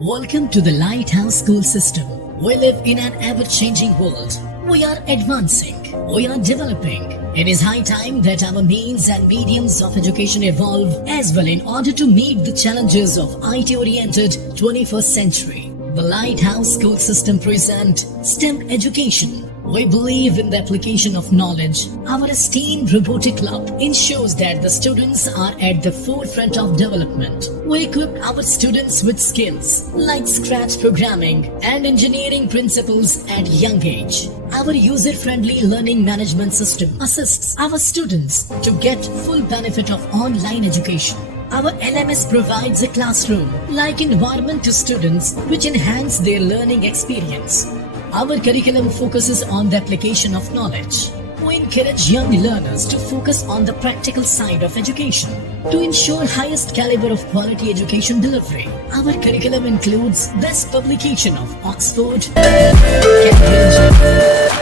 Welcome to the Lighthouse School System. We live in an ever-changing world. We are advancing. We are developing. It is high time that our means and mediums of education evolve as well in order to meet the challenges of IT-oriented 21st century. The Lighthouse School System presents STEM education. We believe in the application of knowledge. Our esteemed robotic club ensures that the students are at the forefront of development. We equip our students with skills like scratch programming and engineering principles at young age. Our user-friendly learning management system assists our students to get full benefit of online education. Our L.S.S provides a classroom-like environment to students which enhance their learning experience. Our curriculum focuses on the application of knowledge. We encourage young learners to focus on the practical side of education to ensure highest caliber of quality education delivery. Our curriculum includes best publication of Oxford, Cambridge, and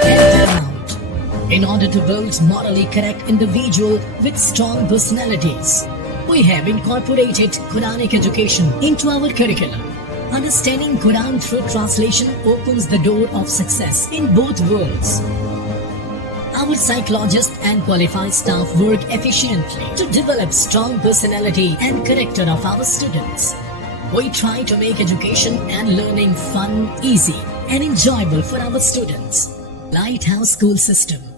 Paramount. In order to build morally correct individual with strong personalities, we have incorporated Quranic education into our curriculum. Understanding Quran through translation opens the door of success in both worlds. Our psychologists and qualified staff work efficiently to develop strong personality and character of our students. We try to make education and learning fun, easy, and enjoyable for our students. Lighthouse School System.